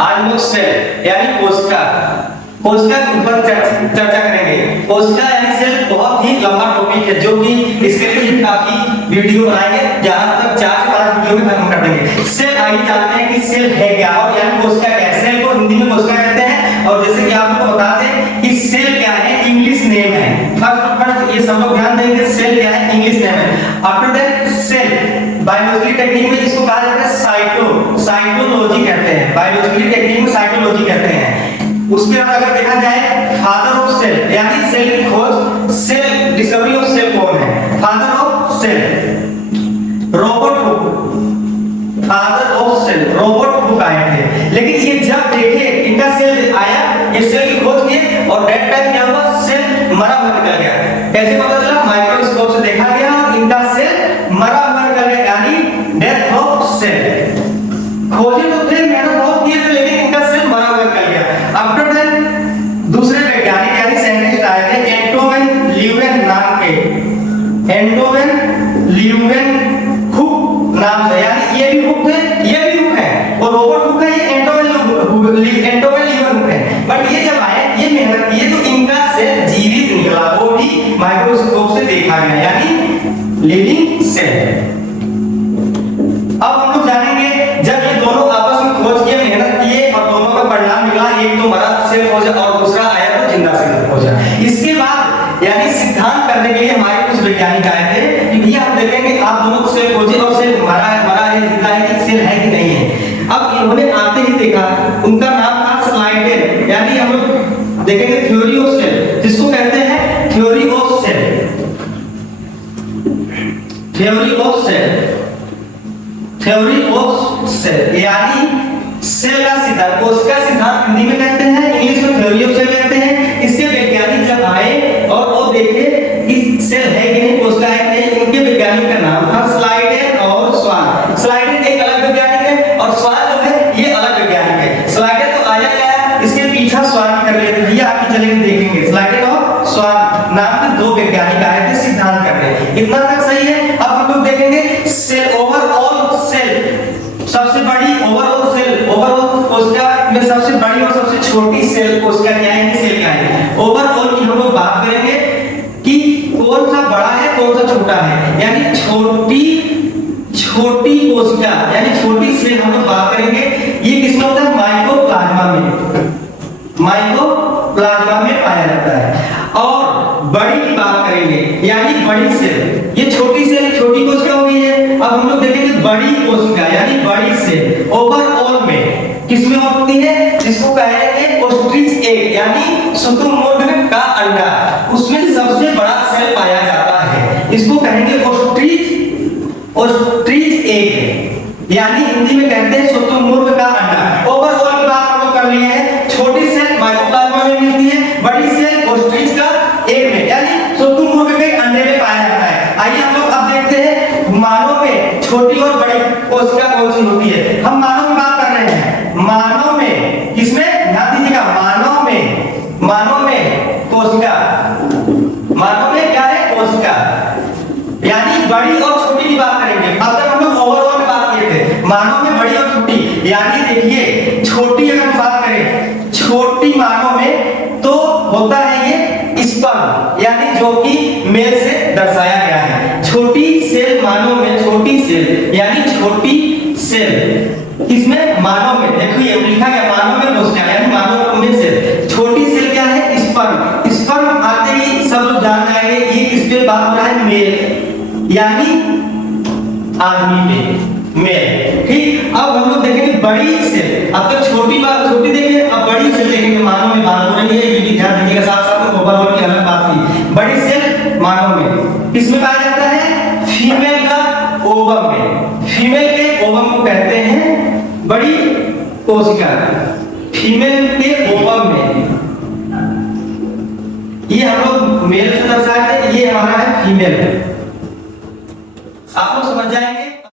आज हम लोग सेल यानी कोशिका के ऊपर चर्चा करेंगे। कोशिका यानी सेल बहुत ही लंबा टॉपिक है जो कि इसके लिए काफी वीडियो बनाएंगे, जहां तक 4 से 5 वीडियो में खत्म कर देंगे। सेल आइए जानते हैं कि सेल है क्या और यानी कोशिका क्या है। सेल को हिंदी में कोशिका कहते हैं और जैसे कि आपको बता दें कि सेल क्या है, इंग्लिश नेम है। फर्स्ट ये सब लोग ध्यान देंगे, सेल क्या है, इंग्लिश नेम है। After that cell biological technique में इसको कहा जाता है साइटोलॉजी कहते हैं। बायोलॉजिकल टेक्निक में साइटोलॉजी कहते हैं। उसके बाद अगर देखा जाए फादर ऑफ सेल यानी सेल की खोज, सेल डिस्कवरी ऑफ सेल कौन है? Father of cell Robert Hooke, father of cell Robert Hooke आए थे। लेकिन ये जब देखे इनका सेल आया, ये सेल की खोज किए और डेट टाइम क्या हुआ, सेल मरा हुआ निकल गया। कैसे पता चला? माइक्रोस्कोप से देखा गया और इनका सेल मरा हुआ निकल गया यानी डेथ ऑफ सेल। खोजे तो थे, मेहनत बहुत किए थे, लेकिन इनका सेल मरा हुआ निकल गया। आफ्टर दैट दूसरे वैज्ञानिक यानी साइंटिस्ट आए थे एंटोवेन ल्यूवेन नाम के, एंटोवेन ल्यूवेन हुक नाम से, यानी ये भी हुक थे, ये भी हुक है और रॉबर्ट हुक है, ये एंटोवेन ल्यूवेन हुक है। बट ये जब आए, ये मेहनत किए तो इनका सेल जीवित निकला, वो भी माइक्रोस्कोप से देखा गया यानी लिविंग सेल। अब हम लोग जानेंगे जब ये दोनों आपस में खोज किए, मेहनत किए और दोनों का परिणाम निकला, एक तो मरा सेल खोजा और दूसरा आया तो जिंदा सेल खोजा। इसके बाद यानी सिद्धांत करने के लिए हमारे कुछ वैज्ञानिक आए थे कि भैया हम देखेंगे आप दोनों को सेल खोजे और सेल मरा है जिंदा है कि सेल है कि नहीं है। अब इन्होंने आते ही देखा, उनका नाम था स्लाइडेन, यानी हम लोग देखेंगे थ्योरी ऑफ सेल, जिसको कहते हैं theory of cell, theory of cell, theory of cell यानी सेल का सिद्धांत। कोशिका सिद्धांत हिंदी में कहते हैं, इंग्लिश में थ्योरी ऑफ सेल कहते हैं। इसके वैज्ञानिक जब आए और वो देखे कि सेल है कि नहीं, कोशिका है कि नहीं, उनके वैज्ञानिक का नाम था स्लाइडेन और स्वान। स्लाइडेन एक अलग वैज्ञानिक है और स्वान जो है ये अलग वैज्ञानिक है। स्लाइडेन तो आया इसके पीछा स्वान कर लेते, भैया आगे चलेंगे देखेंगे। स्लाइडेन और स्वान नाम के 2 वैज्ञानिक आए थे सिद्धांत करने। इतना तक सही है। अब हम लोग देखेंगे सेल ओवरऑल सेल, सबसे बड़ी ओवरऑल सेल, ओवरऑल कोशिका में सबसे बड़ी और सबसे छोटी सेल कोशिका क्या है, सेल क्या है। ओवरऑल की हम लोग बात करेंगे कि कौन सा बड़ा है कौन सा छोटा है, यानी छोटी कोशिका यानी छोटी सेल हम लोग बात करेंगे। ये किसमें होता है? माइकोप्लाज्मा में पाया जाता है। और बड़ी की बात करेंगे यानी बड़ी सेल, ये छोटी सेल छोटी कोशिका हो गई है। अब हम लोग देखेंगे बड़ी कोशिका यानी बड़ी सेल ओवरऑल में किसमें होती है, जिसको कहेंगे ओस्ट्रिच एग यानी शुतुरमुर्ग का अंडा, उसमें सबसे बड़ा सेल पाया जाता है। इसको कहेंगे ओस्ट्रिच एग यानी हिंदी में कहते हैं शुतुरमुर्ग का अंडा। ओवरऑल की बात हम लोग कर लिए हैं। छोटी सेल माइकोप्लाज्मा में मिलती है, बड़ी सेल ओस्ट्रिच का एग में यानी शुतुरमुर्ग के अंडे में पाया जाता है। आइए हम लोग अब देखते हैं मानव में छोटी और बड़ी कोशिका कौन सी होती है। हम मानव में बात कर रहे हैं, मानव में किसमें, ध्यान दीजिएगा, मानव में कोशिका, मानव में क्या है, कोशिका यानी बड़ी और छोटी की बात करेंगे। अब तक हम लोग ओवरऑल बात किए थे, मानव में बड़ी और छोटी। यानी देखिए छोटी अगर बात करें, छोटी मानव में तो होता है ये स्पर्म यानी जो कि मेल से दर्शाया गया है। छोटी सेल मानव में, छोटी सेल यानी छोटी सेल इसमें मानव में, देखो ये लिखा गया मानव में कोशिका यानी मानव में सेल। छोटी सेल क्या है, स्पर्म। स्पर्म आते ही सब लोग जान जाएंगे ये किस पे बात हो रहा है, मेल यानी आदमी पे, मेल। ठीक, अब हम लोग देखेंगे बड़ी सेल। अब तक छोटी देखिए, अब बड़ी सेल देखेंगे। मानव में बात हो रही है, ये भी ध्यान रखिएगा, साथ में ओवरऑल की अलग बात की। बड़ी सेल मानव में किसमें पाया जाता है, फीमेल का ओवम में। फीमेल के ओवम को कहते हैं बड़ी कोशिका, फीमेल के ओवम में। ये हम लोग मेल से दर्शाते हैं, ये हमारा है फीमेल।